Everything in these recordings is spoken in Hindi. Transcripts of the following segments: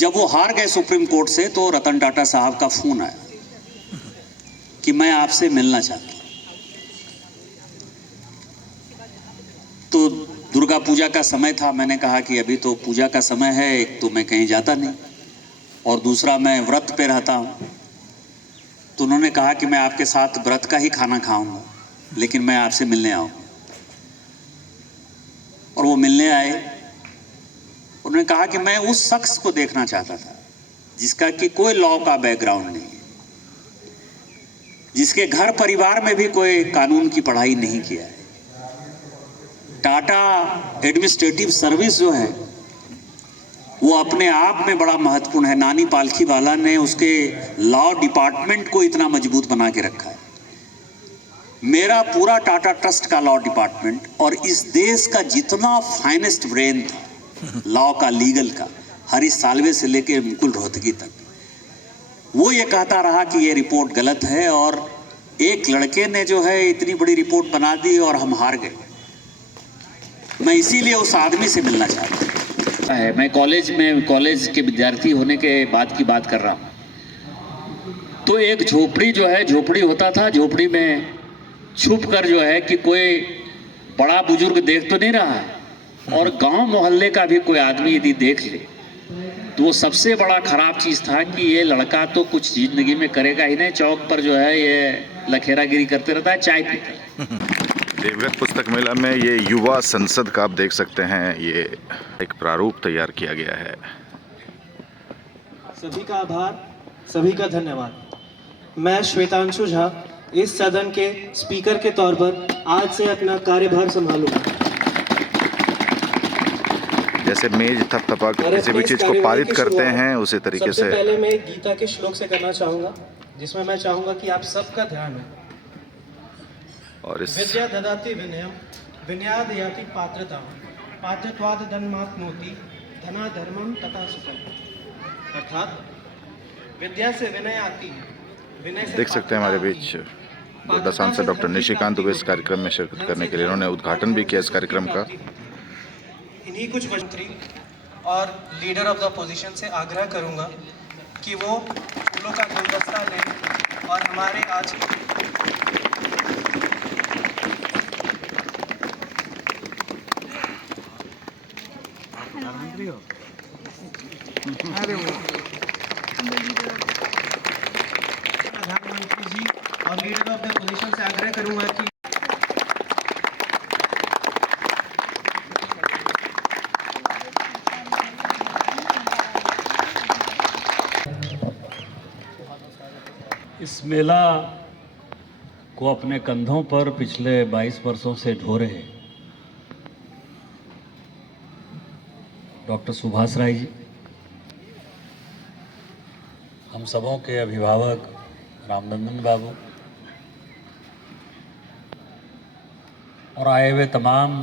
जब वो हार गए सुप्रीम कोर्ट से तो रतन टाटा साहब का फोन आया कि मैं आपसे मिलना चाहता हूं। तो दुर्गा पूजा का समय था, मैंने कहा कि अभी तो पूजा का समय है, एक तो मैं कहीं जाता नहीं और दूसरा मैं व्रत पे रहता हूं। तो उन्होंने कहा कि मैं आपके साथ व्रत का ही खाना खाऊंगा, लेकिन मैं आपसे मिलने आऊंगा। और वो मिलने आए। उन्होंने कहा कि मैं उस शख्स को देखना चाहता था जिसका कि कोई लॉ का बैकग्राउंड नहीं है, जिसके घर परिवार में भी कोई कानून की पढ़ाई नहीं किया है। टाटा एडमिनिस्ट्रेटिव सर्विस जो है वो अपने आप में बड़ा महत्वपूर्ण है। नानी पालखीवाला ने उसके लॉ डिपार्टमेंट को इतना मजबूत बना के रखा है। मेरा पूरा टाटा ट्रस्ट का लॉ डिपार्टमेंट और इस देश का जितना फाइनेस्ट ब्रेन था लॉ का, लीगल का, हरीश साल्वे से लेकर मुकुल रोहतगी तक, वो ये कहता रहा कि ये रिपोर्ट गलत है और एक लड़के ने जो है इतनी बड़ी रिपोर्ट बना दी और हम हार गए। मैं इसीलिए उस आदमी से मिलना चाहता हूं। मैं कॉलेज के विद्यार्थी होने के बाद की बात कर रहा हूं। तो एक झोपड़ी जो है, झोपड़ी होता था, झोपड़ी में छुप कर जो है कि कोई बड़ा बुजुर्ग देख तो नहीं रहा है और गांव मोहल्ले का भी कोई आदमी यदि देख ले तो वो सबसे बड़ा खराब चीज था कि ये लड़का तो कुछ जिंदगी में करेगा ही नहीं, चौक पर जो है ये लखेरागिरी करते रहता है, चाय पीता। देवव्रत पुस्तक मेला में ये युवा संसद का आप देख सकते हैं, ये एक प्रारूप तैयार किया गया है। सभी का आभार, सभी का धन्यवाद। मैं श्वेतांशु झा इस सदन के स्पीकर के तौर पर आज से अपना कार्यभार संभालूंगा। जैसे मेज थपथपा किसी भी चीज को पारित करते हैं उसी तरीके से पहले मैं गीता के श्लोक से करना चाहूंगा, जिसमें मैं चाहूंगा कि आप सबका ध्यान हो। और इस विद्या ददाति विनयम विनयाद याति पात्रता पात्रत्वाद धनमाप्नोति धना धर्मम तथा सुखम। अर्थात विद्या से विनय आती है, विनय से देख सकते हैं हमारे बीच गोड्डा सांसद डॉक्टर निशिकांत दुबे इस कार्यक्रम में शिरकत करने के लिए उन्होंने उद्घाटन भी किया इस कार्यक्रम का। इन्हीं कुछ मंत्री और लीडर ऑफ द अपोजिशन से आग्रह करूंगा कि वो फूलों का गुलदस्ता लें और हमारे आज प्रधानमंत्री जी और लीडर ऑफ द अपोजिशन से आग्रह करूंगा कि इस मेला को अपने कंधों पर पिछले 22 वर्षों से ढो रहे डॉक्टर सुभाष राय जी, हम सबों के अभिभावक रामनंदन बाबू और आए हुए तमाम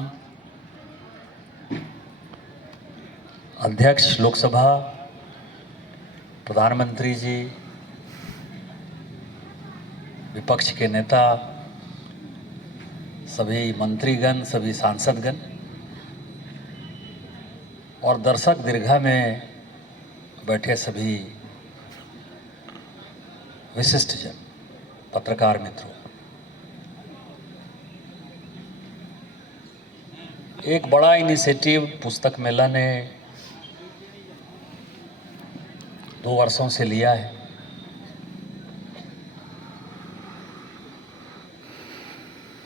अध्यक्ष लोकसभा, प्रधानमंत्री जी, विपक्ष के नेता, सभी मंत्रीगण, सभी सांसदगण और दर्शक दीर्घा में बैठे सभी विशिष्टजन, पत्रकार मित्रों, एक बड़ा इनिशिएटिव पुस्तक मेला ने 2 वर्षों से लिया है।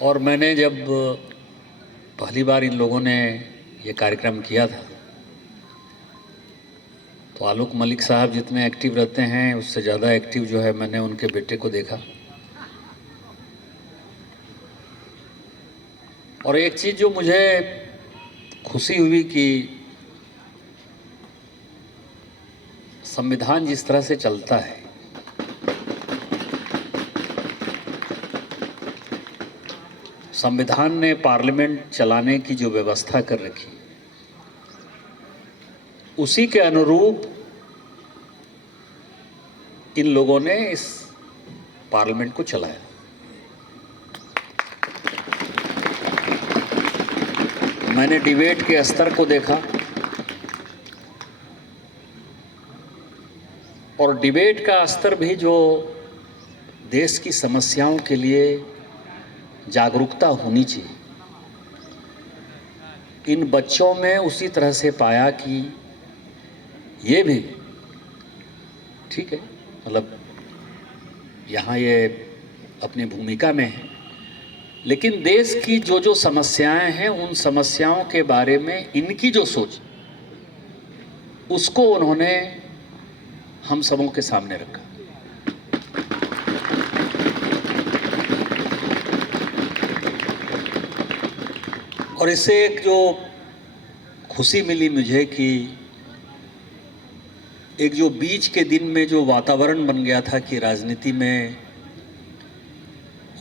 और मैंने जब पहली बार इन लोगों ने ये कार्यक्रम किया था तो आलोक मलिक साहब जितने एक्टिव रहते हैं उससे ज़्यादा एक्टिव जो है मैंने उनके बेटे को देखा। और एक चीज़ जो मुझे खुशी हुई कि संविधान जिस तरह से चलता है, संविधान ने पार्लियामेंट चलाने की जो व्यवस्था कर रखी, उसी के अनुरूप इन लोगों ने इस पार्लियामेंट को चलाया। मैंने डिबेट के स्तर को देखा, और डिबेट का स्तर भी जो देश की समस्याओं के लिए जागरूकता होनी चाहिए, इन बच्चों में उसी तरह से पाया कि ये भी ठीक है, मतलब यहाँ ये अपनी भूमिका में है, लेकिन देश की जो जो समस्याएं हैं उन समस्याओं के बारे में इनकी जो सोच, उसको उन्होंने हम सबों के सामने रखा। और इससे एक जो खुशी मिली मुझे कि एक जो बीच के दिन में जो वातावरण बन गया था कि राजनीति में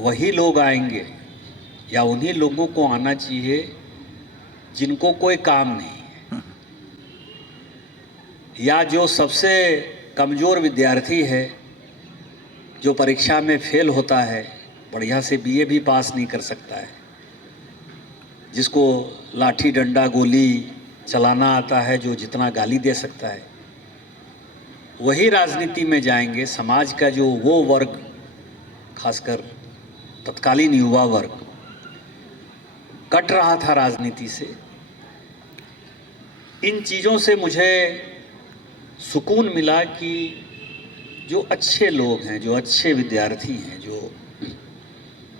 वही लोग आएंगे या उन्हीं लोगों को आना चाहिए जिनको कोई काम नहीं है, या जो सबसे कमज़ोर विद्यार्थी है, जो परीक्षा में फेल होता है, बढ़िया से बीए भी पास नहीं कर सकता है, जिसको लाठी डंडा गोली चलाना आता है, जो जितना गाली दे सकता है, वही राजनीति में जाएंगे। समाज का जो वो वर्ग, खासकर तत्कालीन युवा वर्ग कट रहा था राजनीति से, इन चीज़ों से मुझे सुकून मिला कि जो अच्छे लोग हैं, जो अच्छे विद्यार्थी हैं, जो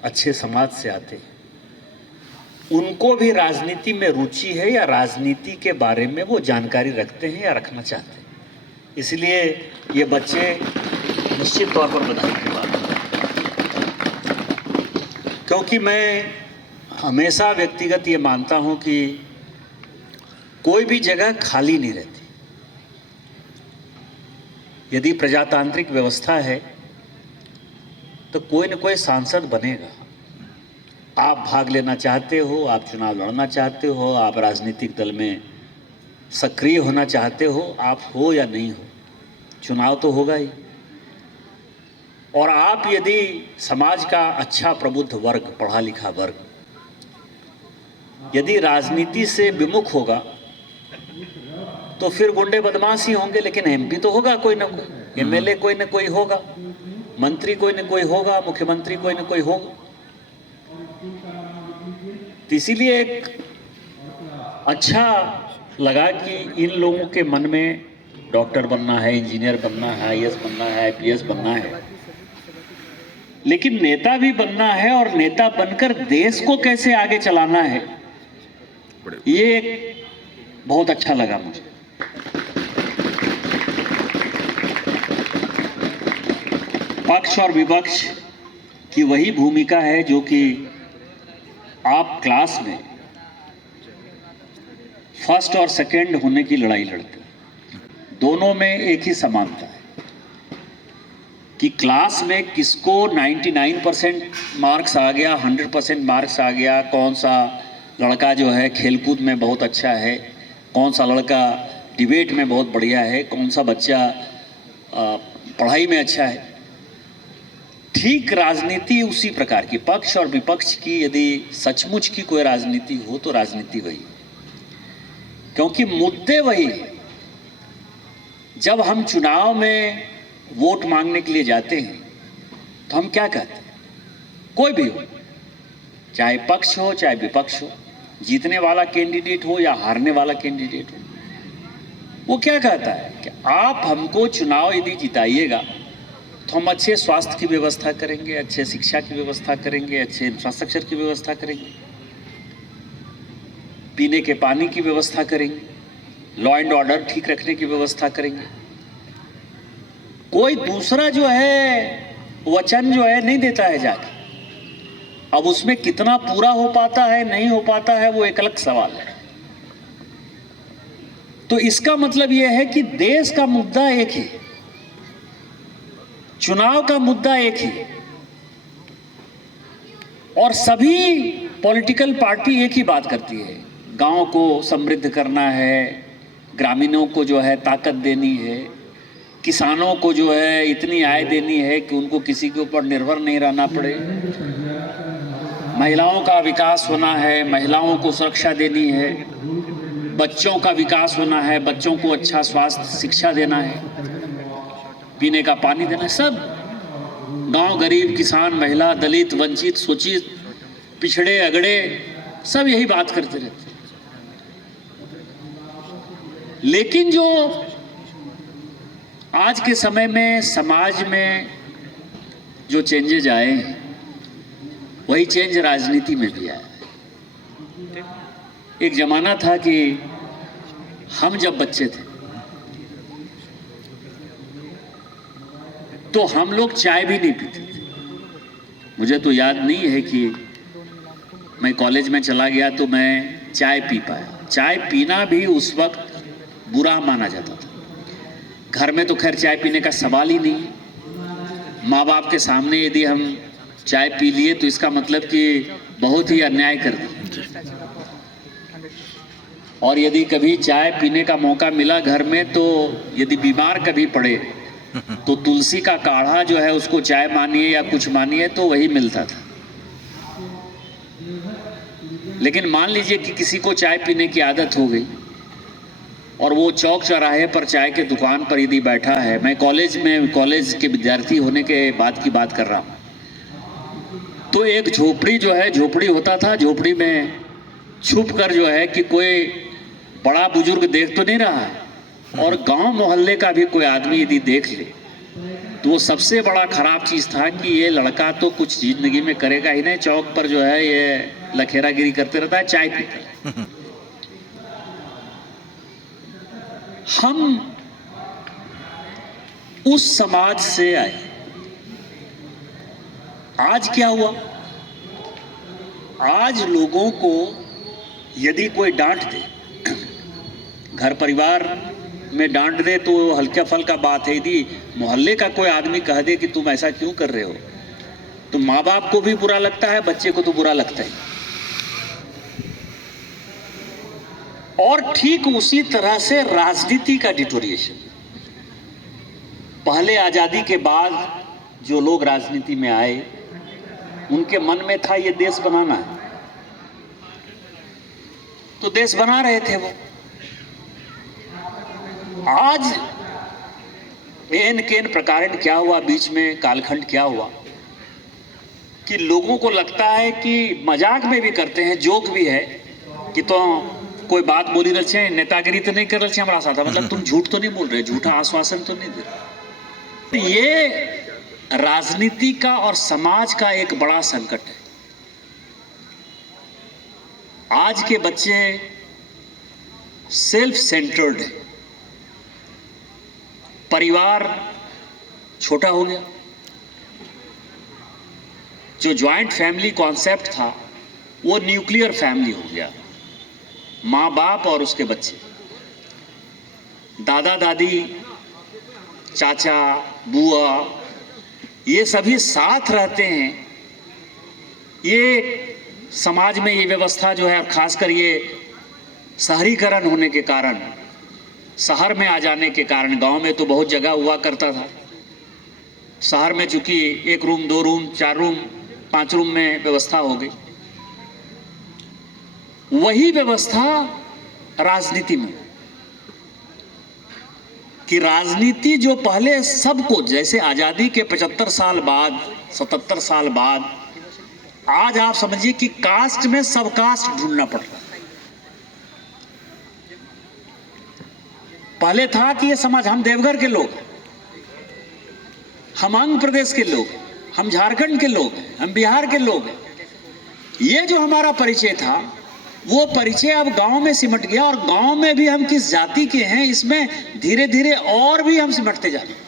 अच्छे समाज से आते हैं, उनको भी राजनीति में रुचि है या राजनीति के बारे में वो जानकारी रखते हैं या रखना चाहते हैं। इसलिए ये बच्चे निश्चित तौर पर बधाई की बात है, क्योंकि मैं हमेशा व्यक्तिगत ये मानता हूँ कि कोई भी जगह खाली नहीं रहती। यदि प्रजातांत्रिक व्यवस्था है तो कोई न कोई सांसद बनेगा। आप भाग लेना चाहते हो, आप चुनाव लड़ना चाहते हो, आप राजनीतिक दल में सक्रिय होना चाहते हो, आप हो या नहीं हो, चुनाव तो होगा ही। और आप यदि समाज का अच्छा प्रबुद्ध वर्ग, पढ़ा लिखा वर्ग, यदि राजनीति से विमुख होगा तो फिर गुंडे बदमाश ही होंगे, लेकिन एमपी तो होगा कोई ना कोई, एमएलए कोई ना कोई होगा, मंत्री कोई ना कोई होगा, मुख्यमंत्री कोई ना कोई होगा। तो इसीलिए एक अच्छा लगा कि इन लोगों के मन में डॉक्टर बनना है, इंजीनियर बनना है, आईएएस बनना है, आईपीएस बनना है, लेकिन नेता भी बनना है, और नेता बनकर देश को कैसे आगे चलाना है, ये एक बहुत अच्छा लगा मुझे। पक्ष और विपक्ष की वही भूमिका है जो कि आप क्लास में फर्स्ट और सेकंड होने की लड़ाई लड़ते हैं। दोनों में एक ही समानता है कि क्लास में किसको 99% मार्क्स आ गया, 100% मार्क्स आ गया, कौन सा लड़का जो है खेलकूद में बहुत अच्छा है, कौन सा लड़का डिबेट में बहुत बढ़िया है, कौन सा बच्चा पढ़ाई में अच्छा है। ठीक राजनीति उसी प्रकार की, पक्ष और विपक्ष की यदि सचमुच की कोई राजनीति हो तो राजनीति वही, क्योंकि मुद्दे वही है। जब हम चुनाव में वोट मांगने के लिए जाते हैं तो हम क्या कहते हैं, कोई भी हो, चाहे पक्ष हो चाहे विपक्ष हो, जीतने वाला कैंडिडेट हो या हारने वाला कैंडिडेट हो, वो क्या कहता है कि आप हमको चुनाव यदि जिताइएगा तो हम अच्छे स्वास्थ्य की व्यवस्था करेंगे, अच्छे शिक्षा की व्यवस्था करेंगे, अच्छे इंफ्रास्ट्रक्चर की व्यवस्था करेंगे, पीने के पानी की व्यवस्था करेंगे, लॉ एंड ऑर्डर ठीक रखने की व्यवस्था करेंगे। कोई दूसरा जो है वचन जो है नहीं देता है जाके। अब उसमें कितना पूरा हो पाता है, नहीं हो पाता है, वो एक अलग सवाल है। तो इसका मतलब यह है कि देश का मुद्दा एक ही, चुनाव का मुद्दा एक ही, और सभी पॉलिटिकल पार्टी एक ही बात करती है, गांव को समृद्ध करना है, ग्रामीणों को जो है ताकत देनी है, किसानों को जो है इतनी आय देनी है कि उनको किसी के ऊपर निर्भर नहीं रहना पड़े, महिलाओं का विकास होना है, महिलाओं को सुरक्षा देनी है, बच्चों का विकास होना है, बच्चों को अच्छा स्वास्थ्य शिक्षा देना है। पीने का पानी देना, सब गांव, गरीब, किसान, महिला, दलित, वंचित, शोषित, पिछड़े, अगड़े, सब यही बात करते रहते। लेकिन जो आज के समय में समाज में जो चेंजेज आए हैं, वही चेंज राजनीति में भी आया है। एक जमाना था कि हम जब बच्चे थे तो हम लोग चाय भी नहीं पीते थे। मुझे तो याद नहीं है कि मैं कॉलेज में चला गया तो मैं चाय पी पाया। चाय पीना भी उस वक्त बुरा माना जाता था। घर में तो खैर चाय पीने का सवाल ही नहीं। माँ बाप के सामने यदि हम चाय पी लिए तो इसका मतलब कि बहुत ही अन्याय कर दिया। और यदि कभी चाय पीने का मौका मिला घर में, तो यदि बीमार कभी पड़े तो तुलसी का काढ़ा जो है उसको चाय मानिए या कुछ मानिए तो वही मिलता था। लेकिन मान लीजिए कि किसी को चाय पीने की आदत हो गई और वो चौक चौराहे पर चाय के दुकान पर यदि बैठा है, मैं कॉलेज के विद्यार्थी होने के बाद की बात कर रहा हूँ, तो एक झोपड़ी जो है, झोपड़ी होता था, झोपड़ी में छुप कर जो है कि कोई बड़ा बुजुर्ग देख तो नहीं रहा है, और गांव मोहल्ले का भी कोई आदमी यदि देख ले तो वो सबसे बड़ा खराब चीज़ था कि ये लड़का तो कुछ जिंदगी में करेगा ही नहीं, चौक पर जो है ये लखेरागिरी करते रहता है, चाय पीता है। हम उस समाज से आए। आज क्या हुआ? आज लोगों को यदि कोई डांट दे, घर परिवार में डांट दे तो हल्का फल्का बात है, यदि मोहल्ले का कोई आदमी कह दे कि तुम ऐसा क्यों कर रहे हो, तो माँ बाप को भी बुरा लगता है, बच्चे को तो बुरा लगता है। और ठीक उसी तरह से राजनीति का डिटोरिएशन। पहले आजादी के बाद जो लोग राजनीति में आए, उनके मन में था ये देश बनाना है, तो देश बना रहे थे वो। आज एन केन प्रकारण क्या हुआ, बीच में कालखंड क्या हुआ कि लोगों को लगता है कि मजाक में भी करते हैं, जोक भी है कि तो कोई बात बोली रहे, नेतागिरी तो नहीं कर रहे हमारा साथ, मतलब तुम झूठ तो नहीं बोल रहे, झूठा आश्वासन तो नहीं दे रहे। ये राजनीति का और समाज का एक बड़ा संकट है। आज के बच्चे सेल्फ सेंटर्ड है, परिवार छोटा हो गया। जो ज्वाइंट फैमिली कॉन्सेप्ट था वो न्यूक्लियर फैमिली हो गया। माँ बाप और उसके बच्चे, दादा दादी, चाचा, बुआ, ये सभी साथ रहते हैं। ये समाज में ये व्यवस्था जो है, खासकर ये शहरीकरण होने के कारण, शहर में आ जाने के कारण, गांव में तो बहुत जगह हुआ करता था, शहर में चूंकि 1 रूम, 2 रूम, 4 रूम, 5 रूम में व्यवस्था हो गई। वही व्यवस्था राजनीति में, कि राजनीति जो पहले सबको, जैसे आजादी के 75 साल बाद, 77 साल बाद, आज आप समझिए कि कास्ट में सब कास्ट ढूंढना पड़ रहा है। पहले था कि ये समाज, हम देवघर के लोग, हम आंध्र प्रदेश के लोग, हम झारखंड के लोग, हम बिहार के लोग, ये जो हमारा परिचय था वो परिचय अब गांव में सिमट गया। और गांव में भी हम किस जाति के हैं, इसमें धीरे धीरे और भी हम सिमटते जा रहे हैं।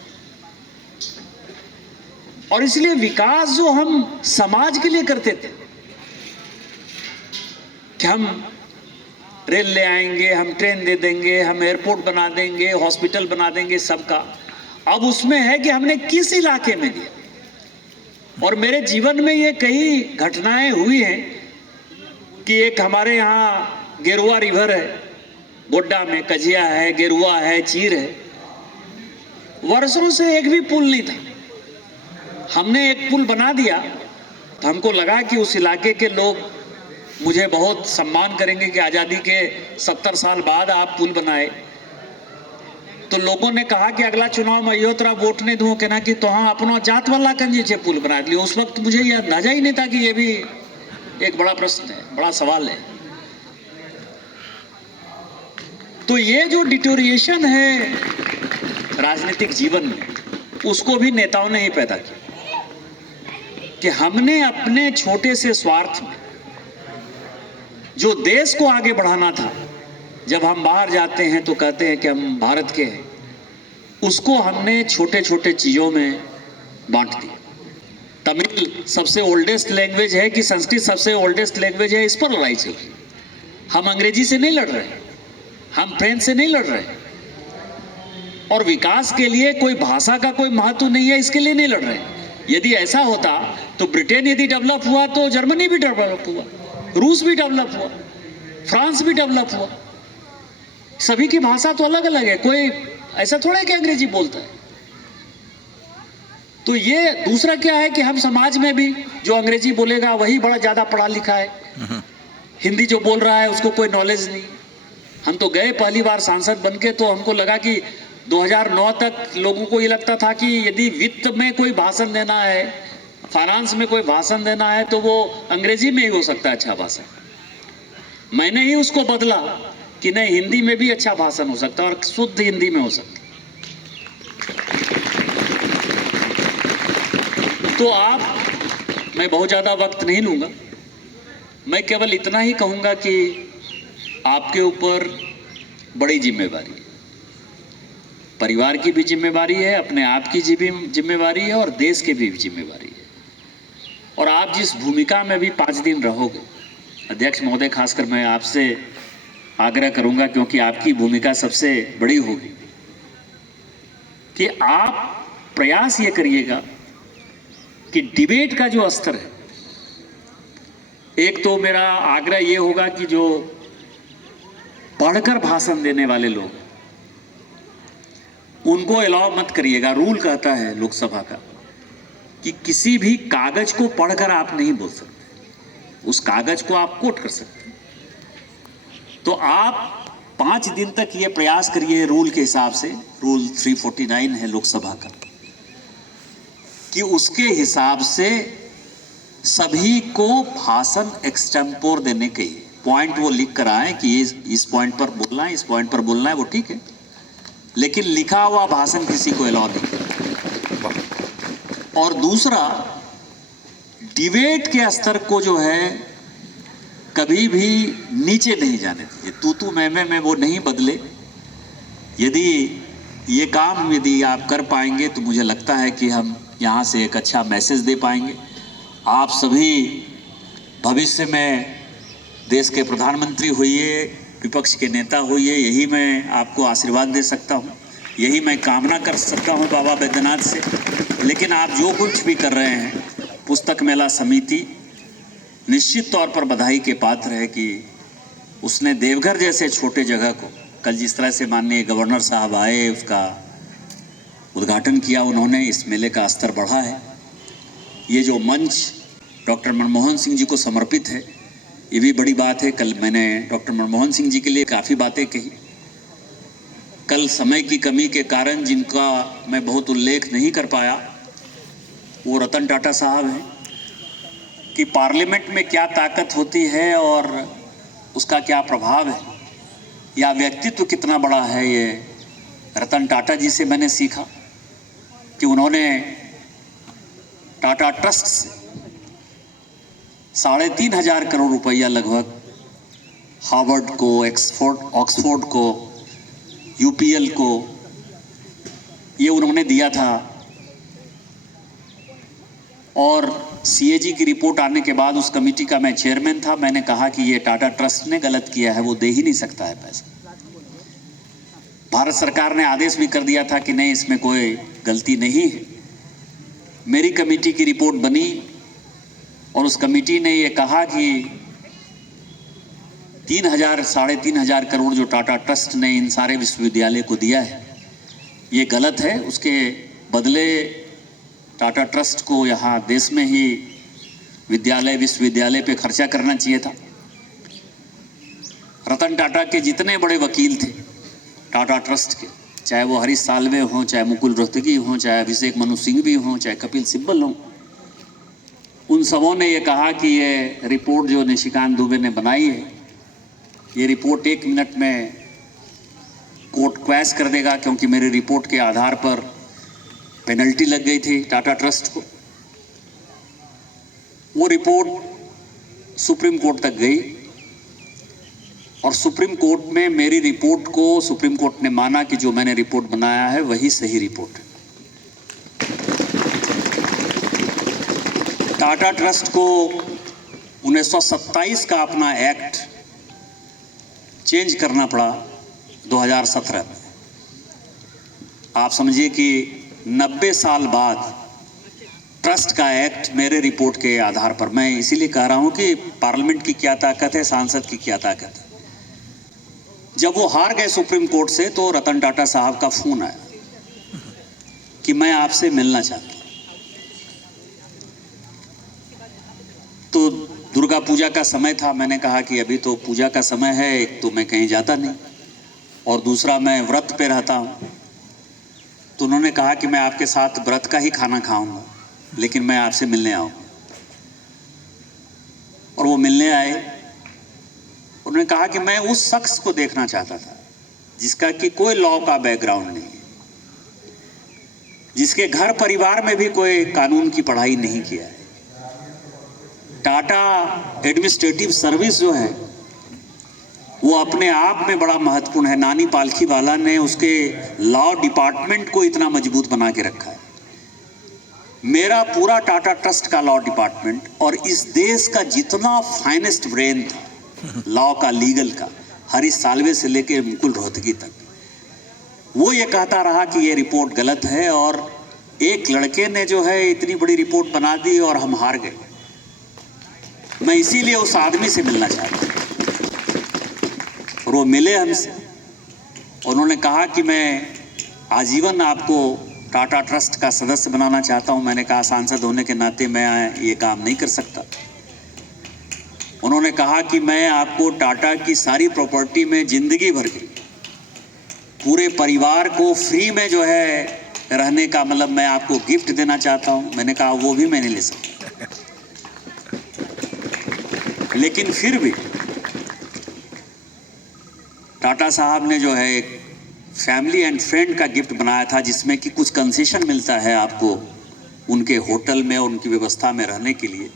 और इसलिए विकास जो हम समाज के लिए करते थे कि हम रेल ले आएंगे, हम ट्रेन दे देंगे, हम एयरपोर्ट बना देंगे, हॉस्पिटल बना देंगे सबका, अब उसमें है कि हमने किस इलाके में दिया। और मेरे जीवन में ये कई घटनाएं हुई हैं कि एक हमारे यहाँ गेरुआ रिवर है, गोड्डा में कजिया है, गेरुआ है, चीर है, वर्षों से एक भी पुल नहीं था। हमने एक पुल बना दिया तो हमको लगा कि उस इलाके के लोग मुझे बहुत सम्मान करेंगे कि आज़ादी के 70 साल बाद आप पुल बनाए। तो लोगों ने कहा कि अगला चुनाव में यो तरह वोट नहीं दूं कहना कि तो हाँ अपना जात वाला कंजी छे पुल बना लियो। उस वक्त मुझे यह अंदाजा ही नहीं था कि ये भी एक बड़ा प्रश्न है, बड़ा सवाल है। तो ये जो डिटोरिएशन है राजनीतिक जीवन में, उसको भी नेताओं ने ही पैदा किया कि हमने अपने छोटे से स्वार्थ में जो देश को आगे बढ़ाना था, जब हम बाहर जाते हैं तो कहते हैं कि हम भारत के हैं, उसको हमने छोटे छोटे चीज़ों में बांट दिया। तमिल सबसे ओल्डेस्ट लैंग्वेज है कि संस्कृत सबसे ओल्डेस्ट लैंग्वेज है, इस पर लड़ाई चल रही। हम अंग्रेजी से नहीं लड़ रहे, हम फ्रेंच से नहीं लड़ रहे, और विकास के लिए कोई भाषा का कोई महत्व नहीं है इसके लिए नहीं लड़ रहे। यदि ऐसा होता तो ब्रिटेन यदि डेवलप हुआ तो जर्मनी भी डेवलप हुआ, रूस भी डेवलप हुआ, फ्रांस भी डेवलप हुआ। सभी की भाषा तो अलग अलग है, कोई ऐसा थोड़ा है कि अंग्रेजी बोलता है। तो ये दूसरा क्या है कि हम समाज में भी जो अंग्रेजी बोलेगा वही बड़ा ज्यादा पढ़ा लिखा है, हिंदी जो बोल रहा है उसको कोई नॉलेज नहीं। हम तो गए पहली बार सांसद बनके तो हमको लगा कि 2009 तक लोगों को ये लगता था कि यदि वित्त में कोई भाषण देना है, फाइनेंस में कोई भाषण देना है तो वो अंग्रेजी में ही हो सकता है अच्छा भाषण। मैंने ही उसको बदला कि नहीं, हिंदी में भी अच्छा भाषण हो सकता है और शुद्ध हिंदी में हो सकता है। तो आप, मैं बहुत ज़्यादा वक्त नहीं लूँगा, मैं केवल इतना ही कहूँगा कि आपके ऊपर बड़ी जिम्मेवारी है, परिवार की भी जिम्मेवारी है, अपने आप की भी जिम्मेवारी है और देश की भी जिम्मेवारी है। और आप जिस भूमिका में भी 5 दिन रहोगे, अध्यक्ष महोदय खासकर मैं आपसे आग्रह करूंगा क्योंकि आपकी भूमिका सबसे बड़ी होगी कि आप प्रयास ये करिएगा कि डिबेट का जो स्तर है, एक तो मेरा आग्रह ये होगा कि जो पढ़कर भाषण देने वाले लोग उनको अलाउ मत करिएगा। रूल कहता है लोकसभा का कि किसी भी कागज को पढ़कर आप नहीं बोल सकते, उस कागज को आप कोट कर सकते हैं। तो आप 5 दिन तक ये प्रयास करिए रूल के हिसाब से, रूल 349 है लोकसभा का, कि उसके हिसाब से सभी को भाषण एक्सटेम्पोर देने के पॉइंट वो लिख कर आए कि इस पॉइंट पर बोलना है, इस पॉइंट पर बोलना है, वो ठीक है, लेकिन लिखा हुआ भाषण किसी को अलाउ नहीं। और दूसरा, डिबेट के स्तर को जो है कभी भी नीचे नहीं जाने दीजिए, तू मैं वो नहीं बदले। यदि ये काम यदि आप कर पाएंगे तो मुझे लगता है कि हम यहाँ से एक अच्छा मैसेज दे पाएंगे। आप सभी भविष्य में देश के प्रधानमंत्री होइए, विपक्ष के नेता होइए, यही मैं आपको आशीर्वाद दे सकता हूँ, यही मैं कामना कर सकता हूँ बाबा बैद्यनाथ से। लेकिन आप जो कुछ भी कर रहे हैं, पुस्तक मेला समिति निश्चित तौर पर बधाई के पात्र है कि उसने देवघर जैसे छोटे जगह को, कल जिस तरह से माननीय गवर्नर साहब आए, उसका उद्घाटन किया उन्होंने, इस मेले का स्तर बढ़ा है। ये जो मंच डॉक्टर मनमोहन सिंह जी को समर्पित है, ये भी बड़ी बात है। कल मैंने डॉक्टर मनमोहन सिंह जी के लिए काफ़ी बातें कही, कल समय की कमी के कारण जिनका मैं बहुत उल्लेख नहीं कर पाया वो रतन टाटा साहब हैं, कि पार्लियामेंट में क्या ताकत होती है और उसका क्या प्रभाव है, या व्यक्तित्व कितना बड़ा है। ये रतन टाटा जी से मैंने सीखा कि उन्होंने टाटा ट्रस्ट से 3,500 करोड़ रुपया लगभग हार्वर्ड को, ऑक्सफोर्ड को, यूपीएल को ये उन्होंने दिया था। और सीएजी की रिपोर्ट आने के बाद उस कमेटी का मैं चेयरमैन था, मैंने कहा कि ये टाटा ट्रस्ट ने गलत किया है, वो दे ही नहीं सकता है पैसा। भारत सरकार ने आदेश भी कर दिया था कि नहीं, इसमें कोई गलती नहीं है। मेरी कमेटी की रिपोर्ट बनी और उस कमेटी ने ये कहा कि 3,000-3,500 करोड़ जो टाटा ट्रस्ट ने इन सारे विश्वविद्यालय को दिया है ये गलत है, उसके बदले टाटा ट्रस्ट को यहाँ देश में ही विश्वविद्यालय पे खर्चा करना चाहिए था। रतन टाटा के जितने बड़े वकील थे टाटा ट्रस्ट के, चाहे वो हरीश साल्वे हों, चाहे मुकुल रोहतगी हों, चाहे अभिषेक मनु सिंह भी हों, चाहे कपिल सिब्बल हों, उन सबों ने ये कहा कि ये रिपोर्ट जो निशिकांत दुबे ने बनाई है, ये रिपोर्ट 1 मिनट में कोर्ट क्वैश कर देगा, क्योंकि मेरी रिपोर्ट के आधार पर पेनल्टी लग गई थी टाटा ट्रस्ट को। वो रिपोर्ट सुप्रीम कोर्ट तक गई और सुप्रीम कोर्ट में मेरी रिपोर्ट को सुप्रीम कोर्ट ने माना कि जो मैंने रिपोर्ट बनाया है वही सही रिपोर्ट है। टाटा ट्रस्ट को 1927 का अपना एक्ट चेंज करना पड़ा 2017 में। आप समझिए कि 90 साल बाद ट्रस्ट का एक्ट मेरे रिपोर्ट के आधार पर, मैं इसीलिए कह रहा हूं कि पार्लियामेंट की क्या ताकत है, सांसद की क्या ताकत है। जब वो हार गए सुप्रीम कोर्ट से तो रतन टाटा साहब का फोन आया कि मैं आपसे मिलना चाहता हूं। तो दुर्गा पूजा का समय था, मैंने कहा कि अभी तो पूजा का समय है, एक तो मैं कहीं जाता नहीं और दूसरा मैं व्रत पे रहता हूं। तो उन्होंने कहा कि मैं आपके साथ व्रत का ही खाना खाऊंगा, लेकिन मैं आपसे मिलने आऊंगा। और वो मिलने आए। उन्होंने कहा कि मैं उस शख्स को देखना चाहता था जिसका कि कोई लॉ का बैकग्राउंड नहीं है, जिसके घर परिवार में भी कोई कानून की पढ़ाई नहीं किया है। टाटा एडमिनिस्ट्रेटिव सर्विस जो है वो अपने आप में बड़ा महत्वपूर्ण है। नानी पालखीवाला ने उसके लॉ डिपार्टमेंट को इतना मजबूत बना के रखा है। मेरा पूरा टाटा ट्रस्ट का लॉ डिपार्टमेंट और इस देश का जितना फाइनेस्ट ब्रेन था लॉ का, लीगल का, हरीश साल्वे से लेके मुकुल रोहतगी तक, वो ये कहता रहा कि ये रिपोर्ट गलत है और एक लड़के ने जो है इतनी बड़ी रिपोर्ट बना दी और हम हार गए। मैं इसीलिए उस आदमी से मिलना चाहता हूं। और वो मिले हमसे। उन्होंने कहा कि मैं आजीवन आपको टाटा ट्रस्ट का सदस्य बनाना चाहता हूं। मैंने कहा सांसद होने के नाते मैं ये काम नहीं कर सकता। उन्होंने कहा कि मैं आपको टाटा की सारी प्रॉपर्टी में जिंदगी भर की पूरे परिवार को फ्री में जो है रहने का, मतलब मैं आपको गिफ्ट देना चाहता हूं। मैंने कहा वो भी मैं नहीं ले सकता, लेकिन फिर भी टाटा साहब ने जो है एक फैमिली एंड फ्रेंड का गिफ्ट बनाया था, जिसमें कि कुछ कंसेशन मिलता है आपको उनके होटल में और उनकी व्यवस्था में रहने के लिए।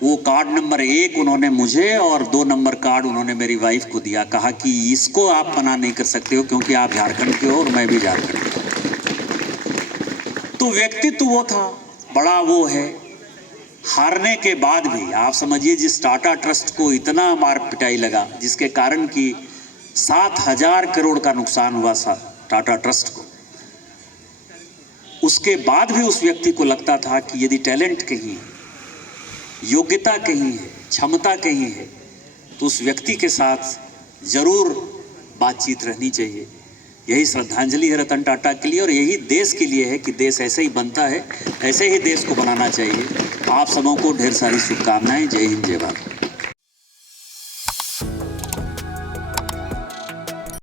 वो कार्ड नंबर 1 उन्होंने मुझे और 2 नंबर कार्ड उन्होंने मेरी वाइफ को दिया। कहा कि इसको आप मना नहीं कर सकते हो क्योंकि आप झारखंड के हो और मैं भी झारखंड का हूं। तो व्यक्तित्व वो था, बड़ा वो है। हारने के बाद भी आप समझिए जिस टाटा ट्रस्ट को इतना मार पिटाई लगा, जिसके कारण कि 7,000 करोड़ का नुकसान हुआ टाटा ट्रस्ट को, उसके बाद भी उस व्यक्ति को लगता था कि यदि टैलेंट कहीं है, योग्यता कहीं है, क्षमता कहीं है, तो उस व्यक्ति के साथ जरूर बातचीत रहनी चाहिए। यही श्रद्धांजलि है रतन टाटा के लिए और यही देश के लिए है कि देश ऐसे ही बनता है, ऐसे ही देश को बनाना चाहिए। आप सबों को ढेर सारी शुभकामनाएं। जय हिंद, जय भारत।